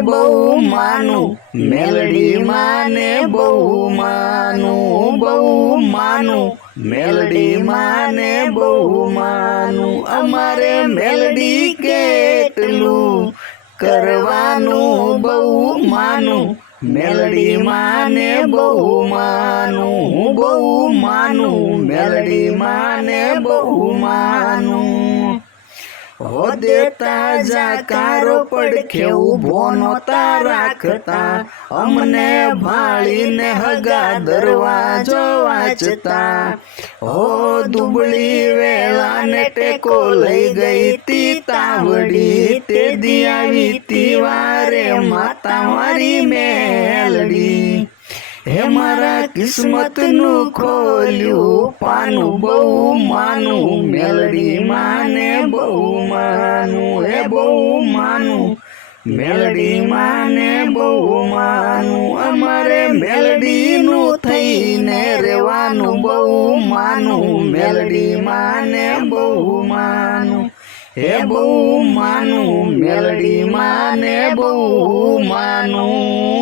બહુ માનું, મેલડી માને બહુ માનું, બહુ માનું, મેલડી માને બહુ માનું. અમારે મેલડી કેટલું કરવાનું, બહુ માનું, મેલડી માને બહુ માનું, બહુ માનું, મેલડી માને બહુ માનું. હો દેતા જાકારો પડખે ઊભો નહોતા રાખતા, અમને ભાળીને હગા દરવાજો વાંચતા. હો દુબળી વેળાને ટેકો લઈ ગઈ તી તાવડી, તે દી આવી તી વારે માતા મારી મેલડી. હે મારા કિસ્મતનું ખોલ્યું પાનું, બહુ માનું, મેલડી માને બહુ માનું, હે બહુ માનું, મેલડી માને બહુ માનું. અમારે મેલડીનું થઈને રહેવાનું, બહુ માનું, મેલડી માને બહુ માનું, હે બહુ માનું, મેલડી માને બહુ માનું.